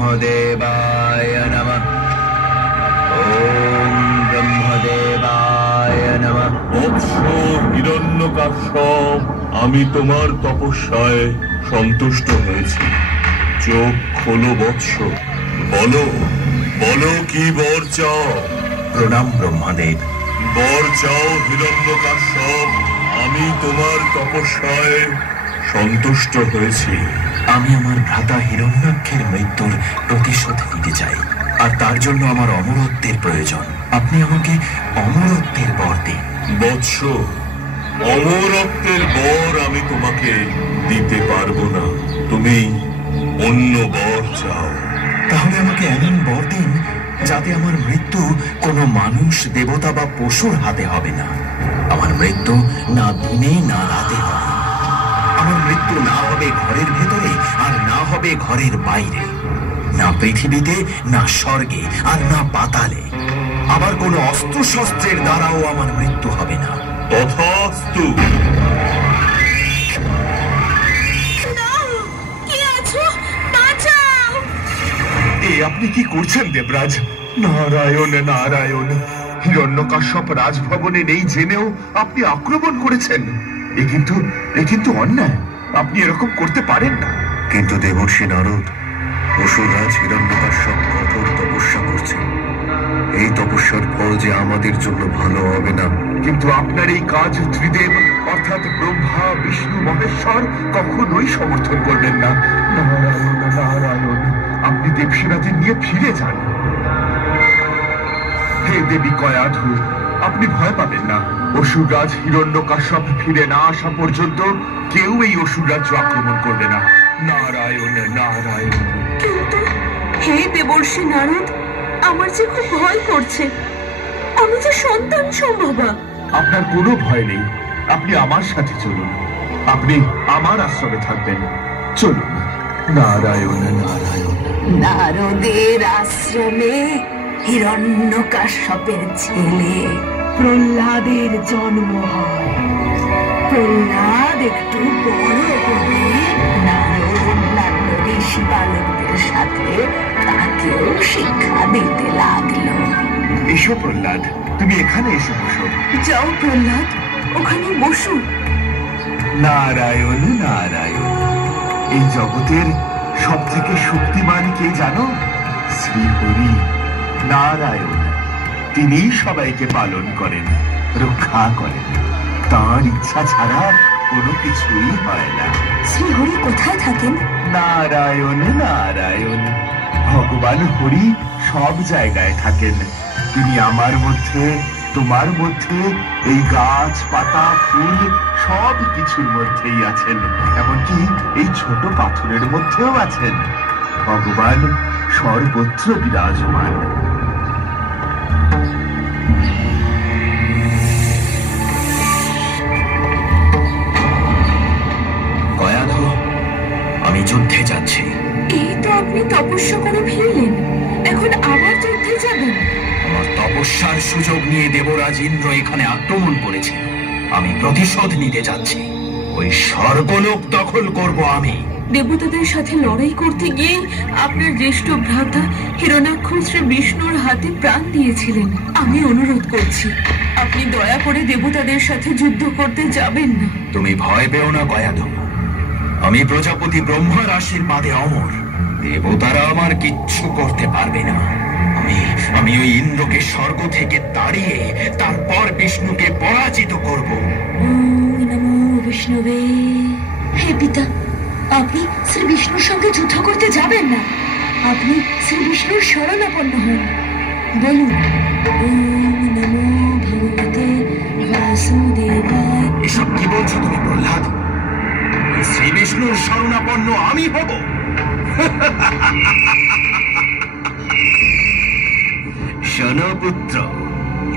ব্রহ্মদেবায় নমঃ। ওম ব্রহ্মদেবায় নমঃ। বৎস হিরণ্যকাশ্যপ, আমি তোমার তপস্যায় সন্তুষ্ট হয়েছি। চোখ খোলো বৎস, বলো বলো কি বর চাও? প্রণাম ব্রহ্মদেব। বর চাও হিরণ্যকাশ্যপ, আমি তোমার তপস্যায় সন্তুষ্ট হয়েছি। আমি আমার ভ্রাতা হিরণ্যাক্ষের মৃত্যুর প্রতিশোধ নিতে চাই, আর তার জন্য আমার অমরত্বের প্রয়োজন। আপনি আমাকে অমরত্বের বর দিন। বৎস, অমরত্বের বর আমি তোমাকে দিতে পারবো না। তুমি অন্য বর চাও। তাহলে আমাকে এমন বর দিন যাতে আমার মৃত্যু কোনো মানুষ, দেবতা বা পশুর হাতে হবে না। আমার মৃত্যু না দিনে না রাতে হবে। আমার মৃত্যু না হবে ঘরের ভেতরে, আর না হবে ঘরের বাইরে। না পৃথিবীতে, না স্বর্গে, আর না পাতালে। আবার কোনো অস্ত্র শস্ত্রের দ্বারাও আমার মৃত্যু হবে না। তথাস্তু। আপনি কি করছেন দেবরাজ? নারায়ণ নারায়ণ, হিরণ্যকাশ্যপ রাজভবনে নেই জেনেও আপনি আক্রমণ করেছেন। এ কিন্তু অন্যায়। আপনি এরকম করতে পারেন না। কিন্তু দেবর্ষি নারদ, অসুররাজ হিরণ্যকাশ্যপ কঠোর তপস্যা করছে। এই তপস্যার ফল যে আমাদের জন্য ভালো হবে না। কিন্তু আপনার এই কাজ ত্রিদেব অর্থাৎ ব্রহ্মা, বিষ্ণু, মহেশ্বর কখনোই সমর্থন করবেন না। নারায়ণ নারায়ণ, আপনি দেবসেনাদের নিয়ে ফিরে যান। হে দেবী কয়াধু, আপনি ভয় পাবেন না। অসুররাজ হিরণ্যকাশ্যপ ফিরে না আসা পর্যন্ত কেউ এই অসুর রাজ্য আক্রমণ করবে না। নারায়ণ নারায়ণ। কিন্তু হে দেবর্ষি নারদ, আমার যে খুব ভয় করছে। আমি যে সন্তান সম্ভবা। আপনার কোনো ভয় নেই। আপনি আমার সাথে চলুন। আপনি আমার আশ্রমে থাকবেন। চলুন। নারায়ণ নারায়ণ। নারদের আশ্রমে হিরণ্যকাশ্যপের ছেলে প্রহ্লাদের জন্ম হয়। প্রহ্লাদ একটু বড় হলে নারদ অন্যান্য ঋষি বালকদের সাথে তাকেও শিক্ষা দিতে লাগলো। এসো প্রহ্লাদ, তুমি এখানে এসে বসো। যাও প্রহ্লাদ, ওখানে বসো। নারায়ণ নারায়ণ। এই জগতের সব থেকে শক্তিমান কে জানো? শ্রীহরি নারায়ণ। তিনিই সবাইকে পালন করেন, রক্ষা করেন। তার ইচ্ছা ছাড়া কোনো কিছুই হয় না। শ্রীহরি কোথায় থাকেন? নারায়ণ নারায়ণ। ভগবান হরি সব জায়গায় থাকেন। তিনি আমার মধ্যে, তোমার মধ্যে, এই গাছ, পাতা, ফুল সব কিছুর মধ্যেই আছেন। এমনকি এই ছোট পাথরের মধ্যেও আছেন। ভগবান সর্বত্র বিরাজমান। কয়াধু, আমি যুদ্ধে যাচ্ছি। এই তো আপনি তপস্যা করে ফিরলেন, এখন আবার যুদ্ধে যাবেন? আমার তপস্যার সুযোগ নিয়ে দেবরাজ ইন্দ্র এখানে আক্রমণ করেছে। আমি প্রতিশোধ নিতে যাচ্ছি। ওই স্বর্গলোক দখল করব আমি। দেবতাদের সাথে লড়াই করতে গিয়ে আপনার জ্যেষ্ঠ ভ্রাতা হিরণ্যাক্ষ শ্রী বিষ্ণুর হাতে প্রাণ দিয়েছিলেন। আমি অনুরোধ করছি, আপনি দয়া করে দেবতাদের সাথে যুদ্ধ করতে যাবেন না। তুমি ভয় পেও না কয়াধু। আমি প্রজাপতি ব্রহ্মার আশীর্বাদে অমর। দেবতারা আমার কিচ্ছু করতে পারবে না। আমি ওই ইন্দ্রকে স্বর্গ থেকে তাড়িয়ে তারপর বিষ্ণুকে পরাজিত করব। ওম নমো বিষ্ণুবে। হে পিতা, আপনি শ্রী বিষ্ণুর সঙ্গে যুদ্ধ করতে যাবেন না। আপনি শ্রী বিষ্ণুর শরণাপন্ন হন। বলুন ওম নমো ভগবতে বাসুদেবায়। এসব কি বলছো তুমি প্রহ্লাদ? শ্রী বিষ্ণুর শরণাপন্ন আমি হব? শোনো পুত্র,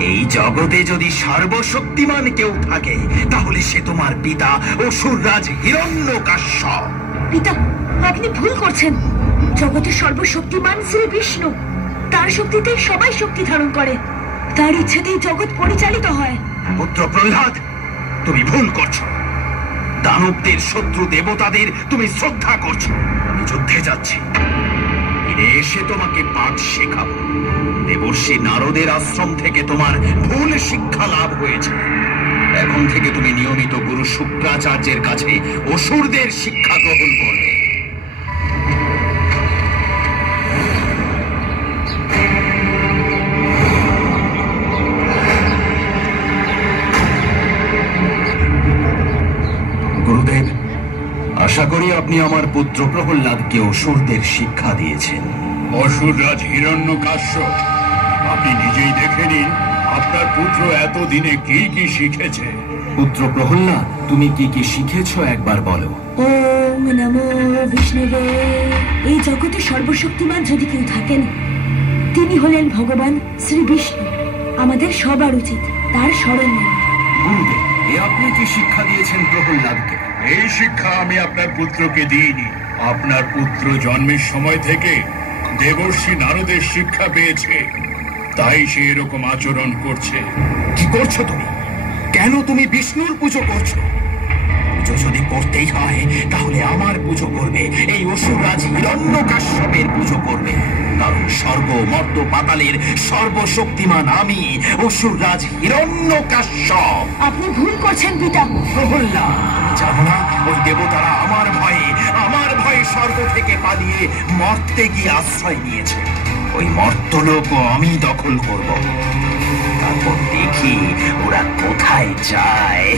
এই জগতে যদি সর্বশক্তিমান কেউ থাকে তাহলে সে তোমার পিতা অসুররাজ হিরণ্যকাশ্যপ। পিতা, আপনি ভুল করছেন। জগতের সর্বশক্তিমান শ্রী বিষ্ণু। তার শক্তিতে সবাই শক্তি ধারণ করে। তার ইচ্ছেতেই জগৎ পরিচালিত হয়। পুত্র প্রহ্লাদ, তুমি ভুল করছো। দানবদের শত্রু দেবতাদের তুমি শ্রদ্ধা করছো। আমি যুদ্ধে যাচ্ছি। ফিরে এসে তোমাকে পাঠ শেখাবো। দেবর্ষি নারদের আশ্রম থেকে তোমার ভুল শিক্ষা লাভ হয়েছে। এখন থেকে তুমি নিয়মিত গুরু শুক্রাচার্যের কাছে অসুরদের শিক্ষা গ্রহণ করবে। গুরুদেব, আশা করি আপনি আমার পুত্র প্রহ্লাদকে অসুরদের শিক্ষা দিয়েছেন। অসুররাজ হিরণ্যকাশ্যপ, আপনি নিজেই দেখে নিন আপনার পুত্র এতদিনে কি কি শিখেছে। পুত্র প্রহ্লাদ, তুমি কি কি শিখেছো একবার বলো। ওম নমো বিষ্ণুবে। এই জগতে সর্বশক্তিমান যদি কেউ থাকেন, তিনি হলেন ভগবান শ্রী বিষ্ণু। আমাদের সবার উচিত তার স্মরণ নেওয়া। গুরুদেব, আপনি কি শিক্ষা দিয়েছেন প্রহ্লাদকে? এই শিক্ষা আমি আপনার পুত্রকে দিইনি। আপনার পুত্র জন্মের সময় থেকে দেবর্ষি নারদের শিক্ষা পেয়েছে, তাই সে এরকম আচরণ করছে। কি করছো তুমি? কেন তুমি বিষ্ণুর পুজো করছো? পুজো যদি করতেই হয় তাহলে আমার পুজো করবে, এই অসুররাজ হিরণ্যকাশ্যপের পুজো করবে। কারণ স্বর্গ মর্ত পাতালের সর্বশক্তিমান আমি, অসুররাজ হিরণ্যকাশ্যপ। আপনি ভুল করছেন পিতা। প্রহ্লাদ, জানো না ওই দেবতারা আমার ভয়ে স্বর্গ থেকে পালিয়ে মর্তে গিয়ে আশ্রয় নিয়েছে। ওই মর্তলোকও আমি দখল করব। তারপর দেখি ওরা কোথায় যায়।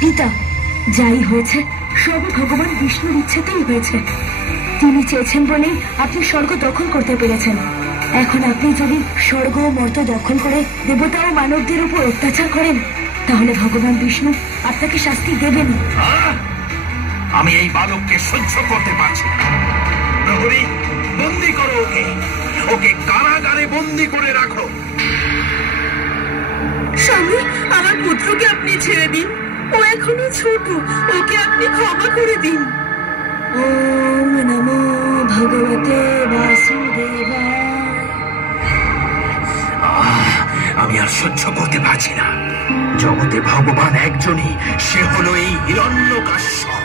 পিতা, যাই হয়েছে সবই ভগবান বিষ্ণুর ইচ্ছেতেই হয়েছে। তিনি চেয়েছেন বলেই আপনি স্বর্গ দখল করতে পেরেছেন। এখন আপনি যদি স্বর্গ ও মর্ত দখল করে দেবতা ও মানবদের উপর অত্যাচার করেন, তাহলে ভগবান বিষ্ণু আপনাকে শাস্তি দেবেনই। আমি এই বালককে সহ্য করতে পারছি না। প্রহরী, বন্দি করো ওকে কারাগারে বন্দি করে রাখো। স্বামী, আমার পুত্রকে আপনি ছেড়ে দিন। ও এখনো ছোট, ওকে আপনি ক্ষমা করে দিন। ওম নমো ভগবতে বাসুদেবায়। আমি আর সহ্য করতে পারছি না। জগতে ভগবান একজনই, সে হলো এই হিরণ্যকাশ্যপ।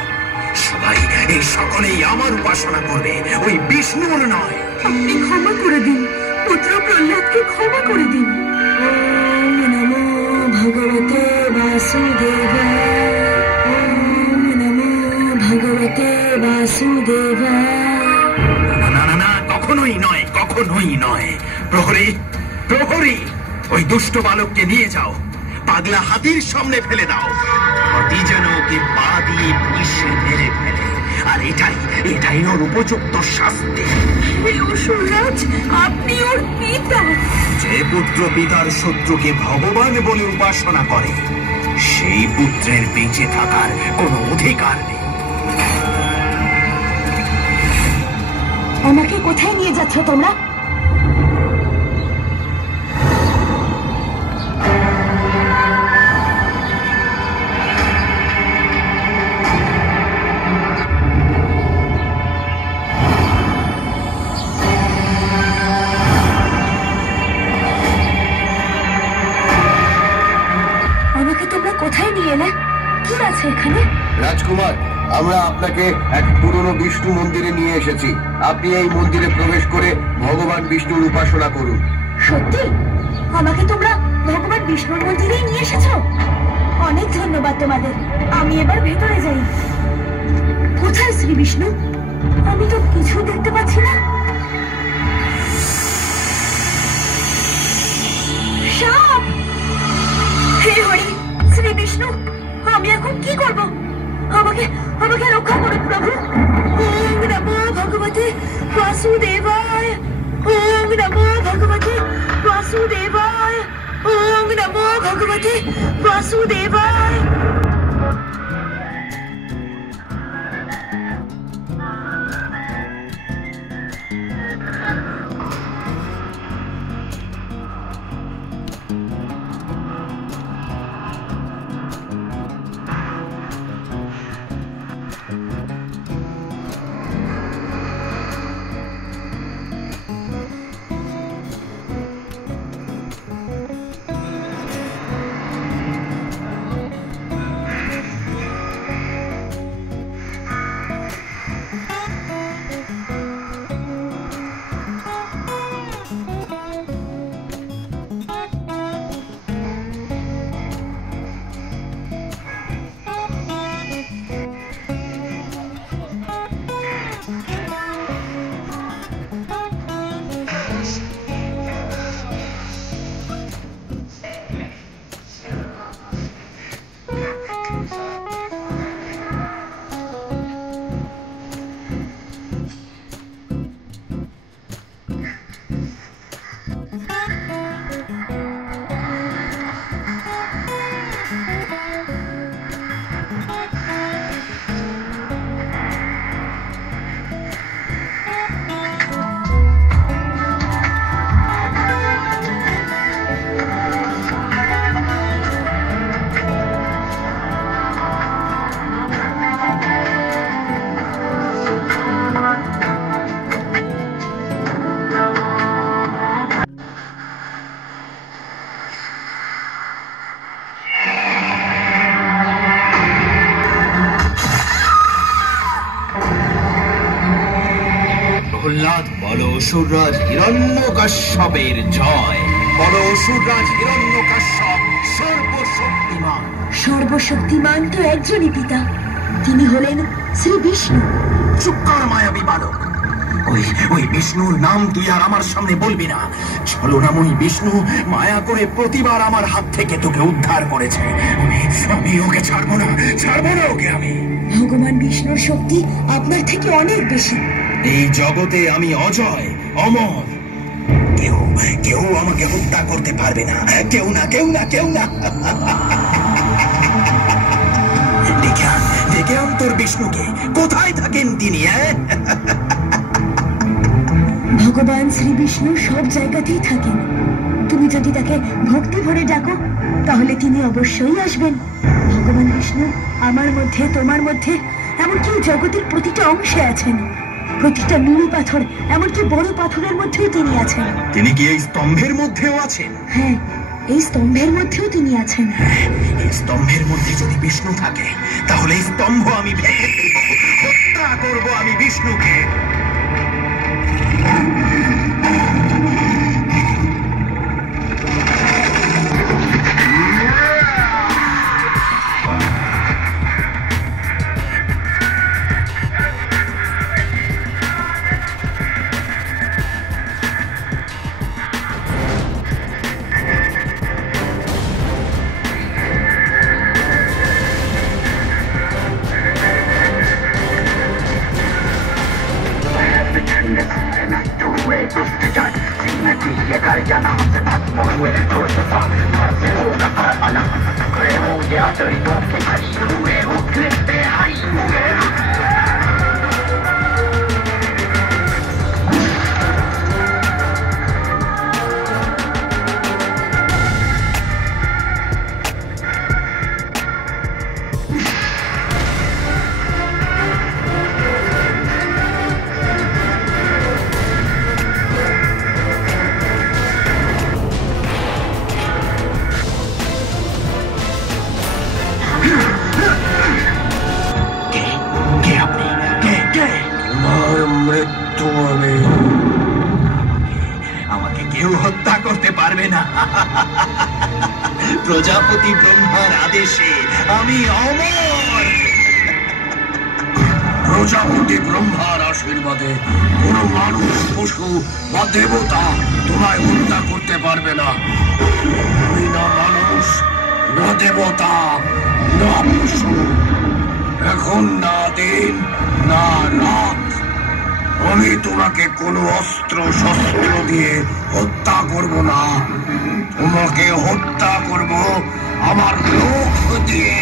এই সকলেই আমার উপাসনা করবে, ওই বিষ্ণুর নয়। আপনি ক্ষমা করে দিন, পুত্র প্রহ্লাদকে ক্ষমা করে দিন। ওম নমো ভগবতে বাসুদেবায়। ওম নমো ভগবতে বাসুদেবায়। না, কখনোই নয়। প্রহরী, ওই দুষ্ট বালককে নিয়ে যাও, পাগলা হাতির সামনে ফেলে দাও। হাতি যেন ওকে পা দিয়ে পিষে মেরে ফেলে। আর এটাই ওর উপযুক্ত শাস্তি। অসুররাজ, আপনি ওর পিতা। যে পুত্র পিতার শত্রুকে ভগবান বলে উপাসনা করে, সেই পুত্রের বেঁচে থাকার কোনো অধিকার নেই। আমাকে কোথায় নিয়ে যাচ্ছ তোমরা? কোথায় নিয়ে এলে? কি আছে এখানে? রাজকুমার, আমরা আপনাকে এক পুরনো বিষ্ণু মন্দিরে নিয়ে এসেছি। আপনি এই মন্দিরে প্রবেশ করে ভগবান বিষ্ণুর উপাসনা করুন। সত্যি? আমাকে তোমরা ভগবান বিষ্ণুর মন্দিরেই নিয়ে এসেছো? অনেক ধন্যবাদ তোমাদের। আমি এবার ভেতরে যাই। কোথায় শ্রী বিষ্ণু? আমি তো কিছু দেখতে পাচ্ছি না। সাপ! হে হরি, শ্রী বিষ্ণু, আমি এখন কি করব? আমাকে রক্ষা করুন প্রভু। ওম নমো ভগবতে বাসুদেবায়। ওম নমো ভগবতে বাসুদেবায়। ওম নমো ভগবতে বাসুদেবায়। ধন্যবাদ। বলো অসুররাজ হিরণ্যকাশ্যপের জয়। বলো অসুররাজ হিরণ্যকাশ্যপ সর্বশক্তিমান। সর্বশক্তিমান তো একজনই পিতা, তিনি হলেন শ্রী বিষ্ণু। চুপ কর মায়াবী বালক। ওই বিষ্ণুর নাম তুই আর আমার সামনে বলবি না। ছলনাময়ী বিষ্ণু মায়া করে প্রতিবার আমার হাত থেকে তোকে উদ্ধার করেছে। আমি ওকে ছাড়বো না ওকে আমি। ভগবান বিষ্ণুর শক্তি আপনার থেকে অনেক বেশি। এই জগতে আমি অজয়, অমর। কেউ আমাকে হত্যা করতে পারবে না। কেউ না। ডেকে আন তোর বিষ্ণুকে। কোথায় থাকেন তিনি? ভগবান শ্রী বিষ্ণু সব জায়গাতেই থাকেন। তুমি যদি তাকে ভক্তি ভরে ডাকো তাহলে তিনি অবশ্যই আসবেন। ভগবান বিষ্ণু আমার মধ্যে, তোমার মধ্যে, এমনকি জগতের প্রতিটা অংশে আছেন। প্রতিটা নুড়ি পাথর, এমনকি বড় পাথরের মধ্যেও তিনি আছেন। তিনি কি এই স্তম্ভের মধ্যেও আছেন? হ্যাঁ, এই স্তম্ভের মধ্যেও তিনি আছেন। এই স্তম্ভের মধ্যে যদি বিষ্ণু থাকে তাহলে এই স্তম্ভ আমি ভেঙে ফেলব, হত্যা করব আমি বিষ্ণুকে। আমাকে কেউ হত্যা করতে পারবে না। প্রজাপতি ব্রহ্মার আদেশে আমি অমর। প্রজাপতি ব্রহ্মার আশীর্বাদে কোন মানুষ, পশু বা দেবতা তোমায় হত্যা করতে পারবে না। তুমি না মানুষ, না দেবতা, না পশু, এখন না দিন না রাত। আমি তোমাকে কোনো অস্ত্র শস্ত্র দিয়ে হত্যা করব না। তোমাকে হত্যা করব আমার লোক দিয়ে।